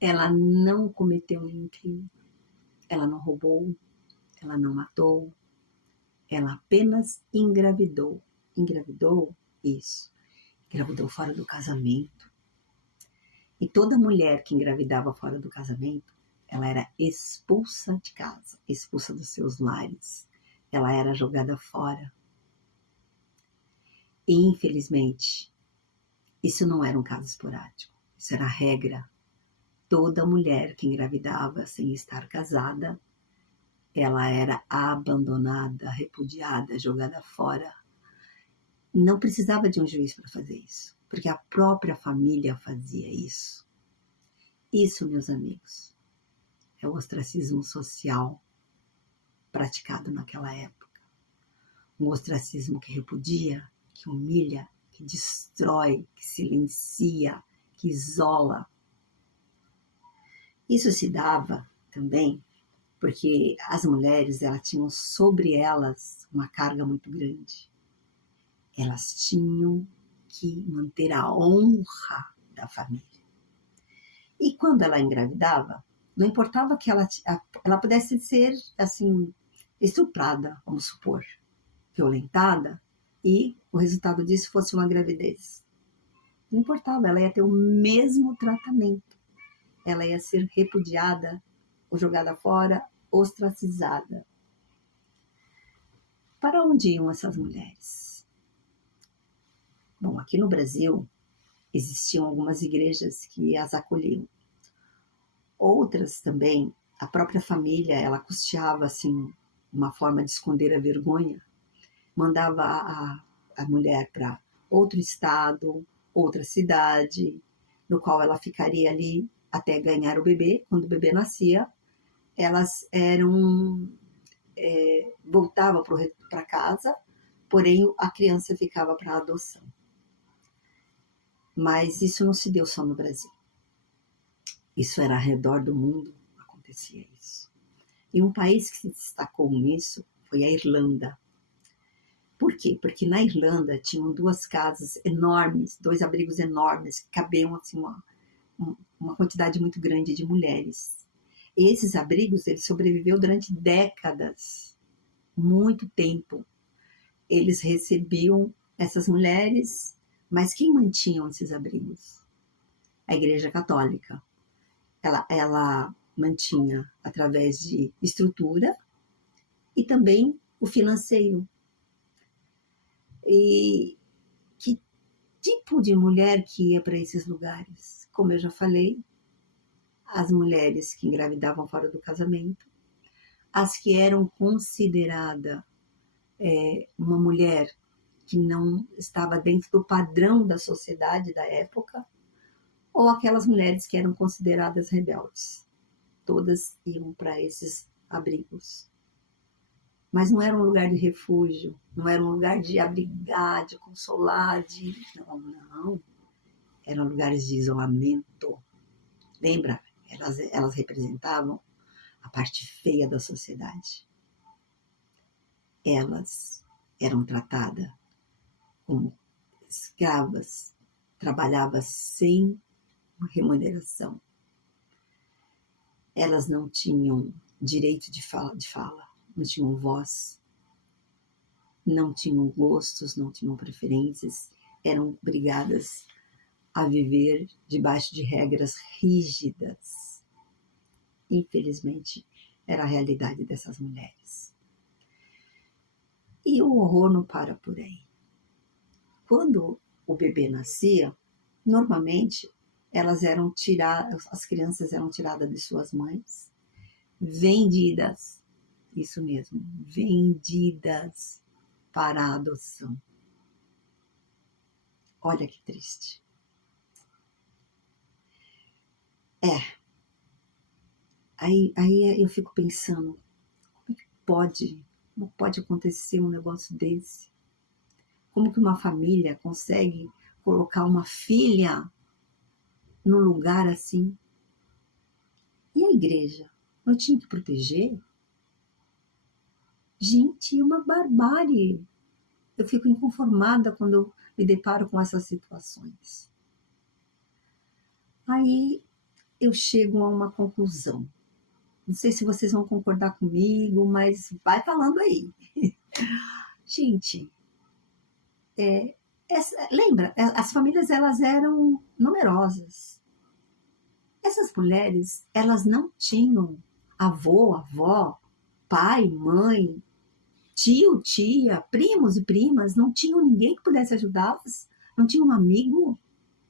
Ela não cometeu nenhum crime, ela não roubou, ela não matou, ela apenas engravidou. Engravidou? Isso. Engravidou fora do casamento. E toda mulher que engravidava fora do casamento, ela era expulsa de casa, expulsa dos seus lares. Ela era jogada fora. E, infelizmente, isso não era um caso esporádico, isso era a regra. Toda mulher que engravidava sem estar casada, ela era abandonada, repudiada, jogada fora. Não precisava de um juiz para fazer isso, porque a própria família fazia isso. Isso, meus amigos, é o ostracismo social praticado naquela época. Um ostracismo que repudia, que humilha, que destrói, que silencia, que isola. Isso se dava também porque as mulheres tinham sobre elas uma carga muito grande. Elas tinham que manter a honra da família. E quando ela engravidava, não importava que ela pudesse ser assim estuprada, vamos supor, violentada, e o resultado disso fosse uma gravidez. Não importava, ela ia ter o mesmo tratamento. Ela ia ser repudiada ou jogada fora, ostracizada. Para onde iam essas mulheres? Bom, aqui no Brasil existiam algumas igrejas que as acolhiam. Outras também, a própria família, ela custeava assim uma forma de esconder a vergonha, mandava a mulher para outro estado, outra cidade, no qual ela ficaria ali até ganhar o bebê. Quando o bebê nascia, elas voltavam para casa, porém a criança ficava para adoção. Mas isso não se deu só no Brasil. Isso era ao redor do mundo, acontecia isso. E um país que se destacou nisso foi a Irlanda. Por quê? Porque na Irlanda tinham duas casas enormes, dois abrigos enormes, que cabiam assim, uma quantidade muito grande de mulheres. E esses abrigos, eles sobreviveu durante décadas, muito tempo. Eles recebiam essas mulheres, mas quem mantinha esses abrigos? A Igreja Católica. Ela mantinha através de estrutura e também o financeiro. E que tipo de mulher que ia para esses lugares? Como eu já falei, as mulheres que engravidavam fora do casamento, as que eram consideradas uma mulher que não estava dentro do padrão da sociedade da época, ou aquelas mulheres que eram consideradas rebeldes. Todas iam para esses abrigos. Mas não era um lugar de refúgio, não era um lugar de abrigar, de consolar, Não. Eram lugares de isolamento. Lembra? Elas representavam a parte feia da sociedade. Elas eram tratadas como escravas, trabalhavam sem remuneração. Elas não tinham direito de fala, não tinham voz, não tinham gostos, não tinham preferências, eram obrigadas a viver debaixo de regras rígidas. Infelizmente, era a realidade dessas mulheres. E o horror não para por aí. Quando o bebê nascia, normalmente as crianças eram tiradas de suas mães, vendidas, isso mesmo, vendidas para a adoção. Olha que triste. Aí eu fico pensando, como pode acontecer um negócio desse? Como que uma família consegue colocar uma filha num lugar assim? E a igreja? Não tinha que proteger? Gente, é uma barbárie. Eu fico inconformada quando eu me deparo com essas situações. Aí eu chego a uma conclusão. Não sei se vocês vão concordar comigo, mas vai falando aí. Gente, lembra, as famílias elas eram numerosas. Essas mulheres, elas não tinham avô, avó, pai, mãe, tio, tia, primos e primas, não tinham ninguém que pudesse ajudá-las, não tinha um amigo,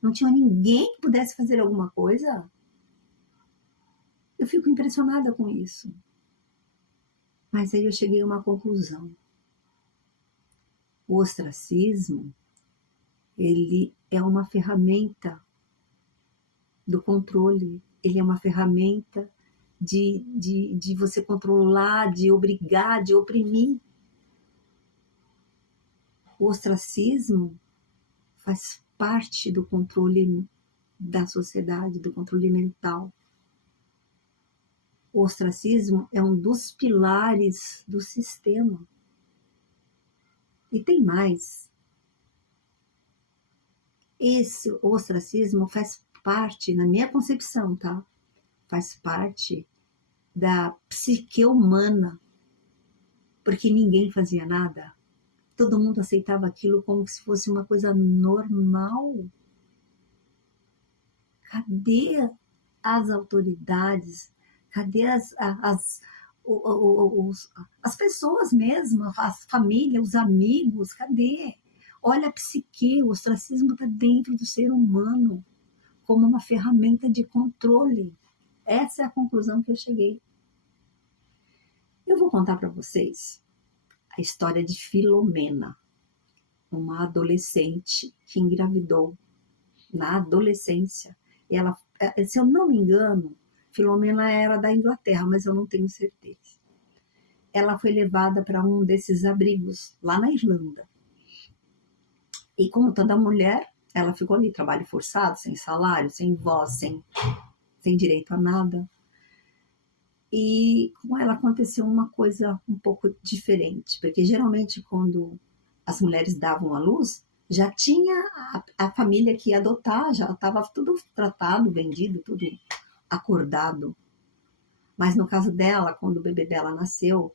não tinha ninguém que pudesse fazer alguma coisa. Eu fico impressionada com isso. Mas aí eu cheguei a uma conclusão. O ostracismo, ele é uma ferramenta do controle, ele é uma ferramenta de você controlar, de obrigar, de oprimir. O ostracismo faz parte do controle da sociedade, do controle mental. O ostracismo é um dos pilares do sistema. E tem mais. Esse ostracismo faz parte, na minha concepção, tá? Faz parte da psique humana, porque ninguém fazia nada. Todo mundo aceitava aquilo como se fosse uma coisa normal. Cadê as autoridades? Cadê as pessoas mesmo, a família, os amigos? Cadê? Olha a psique, o ostracismo está dentro do ser humano como uma ferramenta de controle. Essa é a conclusão que eu cheguei. Eu vou contar para vocês a história de Filomena, uma adolescente que engravidou na adolescência. Ela, se eu não me engano, Filomena era da Inglaterra, mas eu não tenho certeza. Ela foi levada para um desses abrigos lá na Irlanda. E como toda mulher, ela ficou ali, trabalho forçado, sem salário, sem voz, sem direito a nada. E com ela aconteceu uma coisa um pouco diferente, porque geralmente quando as mulheres davam à luz, já tinha a família que ia adotar, já estava tudo tratado, vendido, tudo acordado. Mas no caso dela, quando o bebê dela nasceu,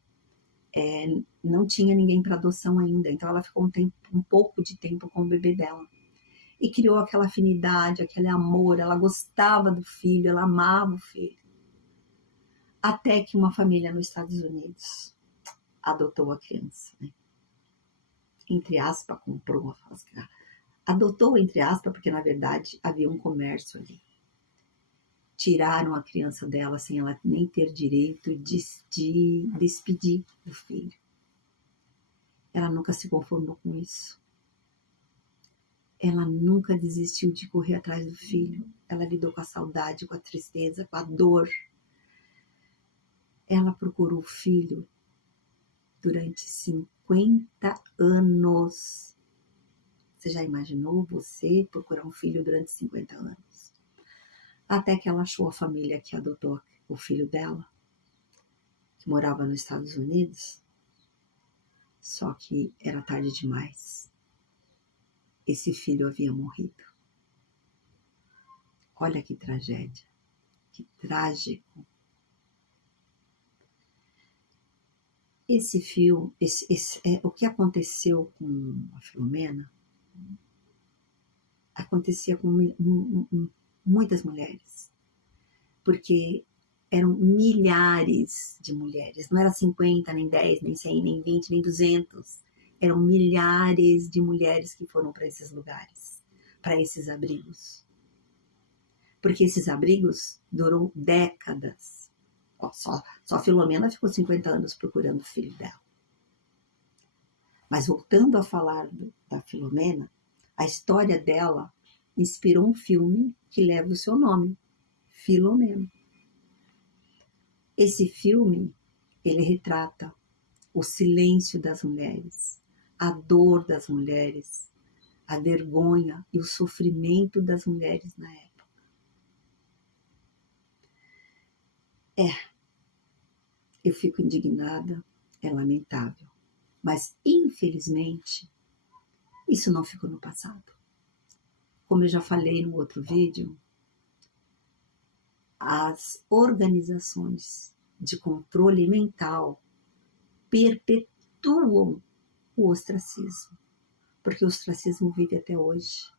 não tinha ninguém para adoção ainda, então ela ficou um pouco de tempo com o bebê dela. E criou aquela afinidade, aquele amor, ela gostava do filho, ela amava o filho. Até que uma família nos Estados Unidos adotou a criança, né? Entre aspas, comprou, adotou entre aspas, porque na verdade havia um comércio ali. Tiraram a criança dela sem ela nem ter direito de despedir do filho. Ela nunca se conformou com isso. Ela nunca desistiu de correr atrás do filho. Ela lidou com a saudade, com a tristeza, com a dor. Ela procurou o filho durante 50 anos. Você já imaginou você procurar um filho durante 50 anos? Até que ela achou a família que adotou o filho dela, que morava nos Estados Unidos. Só que era tarde demais. Esse filho havia morrido. Olha que tragédia, que trágico. Esse filme, o que aconteceu com a Filomena, acontecia com muitas mulheres, porque eram milhares de mulheres, não era 50, nem 10, nem 100, nem 20, nem 200, eram milhares de mulheres que foram para esses lugares, para esses abrigos. Porque esses abrigos duram décadas. Só a Filomena ficou 50 anos procurando o filho dela. Mas voltando a falar da Filomena, a história dela inspirou um filme que leva o seu nome, Filomena. Esse filme, ele retrata o silêncio das mulheres, a dor das mulheres, a vergonha e o sofrimento das mulheres na época. Eu fico indignada, é lamentável, mas infelizmente isso não ficou no passado. Como eu já falei no outro vídeo, as organizações de controle mental perpetuam o ostracismo, porque o ostracismo vive até hoje,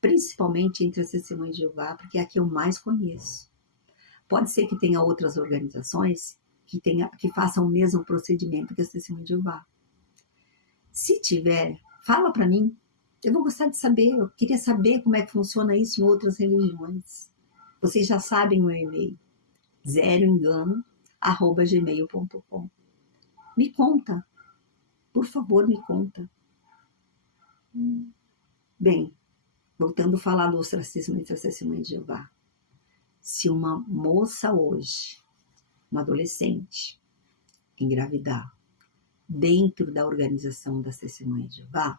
principalmente entre as testemunhas de Jeová, porque é a que eu mais conheço. Pode ser que tenha outras organizações que façam o mesmo procedimento que as testemunhas de Jeová. Se tiver, fala para mim. Eu vou gostar de saber, eu queria saber como é que funciona isso em outras religiões. Vocês já sabem o meu e-mail, zeroengano@gmail.com. Me conta, por favor, me conta. Bem, voltando a falar do ostracismo entre as testemunhas de Jeová. Se uma moça hoje, uma adolescente, engravidar dentro da organização das testemunhas de Jeová,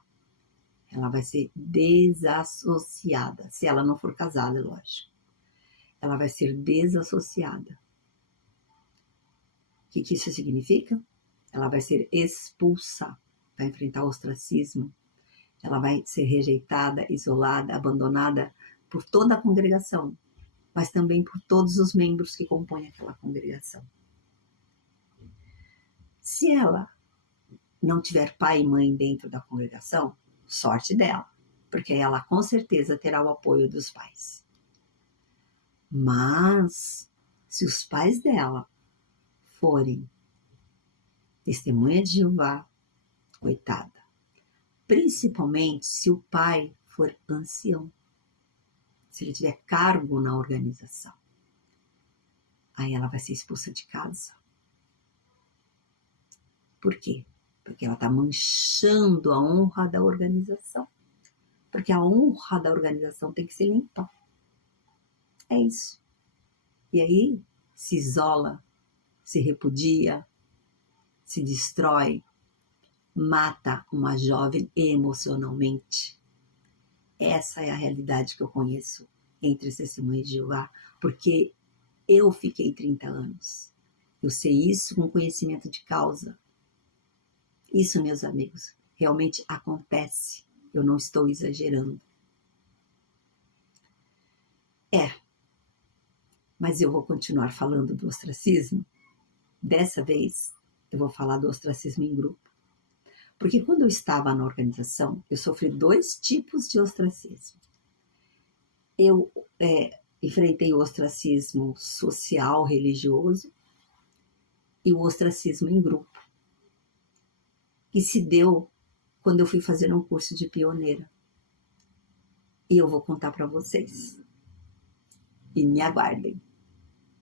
ela vai ser desassociada, se ela não for casada, lógico. Ela vai ser desassociada. O que isso significa? Ela vai ser expulsa, vai enfrentar o ostracismo. Ela vai ser rejeitada, isolada, abandonada por toda a congregação, mas também por todos os membros que compõem aquela congregação. Se ela não tiver pai e mãe dentro da congregação, sorte dela, porque ela com certeza terá o apoio dos pais. Mas, se os pais dela forem testemunha de Jeová, coitada, principalmente se o pai for ancião, se ele tiver cargo na organização, aí ela vai ser expulsa de casa. Por quê? Porque ela está manchando a honra da organização. Porque a honra da organização tem que ser limpa. É isso. E aí se isola, se repudia, se destrói, mata uma jovem emocionalmente. Essa é a realidade que eu conheço entre as testemunhas de Jeová, porque eu fiquei 30 anos. Eu sei isso com conhecimento de causa. Isso, meus amigos, realmente acontece. Eu não estou exagerando. Mas eu vou continuar falando do ostracismo. Dessa vez, eu vou falar do ostracismo em grupo. Porque quando eu estava na organização, eu sofri 2 tipos de ostracismo. Eu enfrentei o ostracismo social, religioso, e o ostracismo em grupo, que se deu quando eu fui fazer um curso de pioneira. E eu vou contar para vocês. E me aguardem.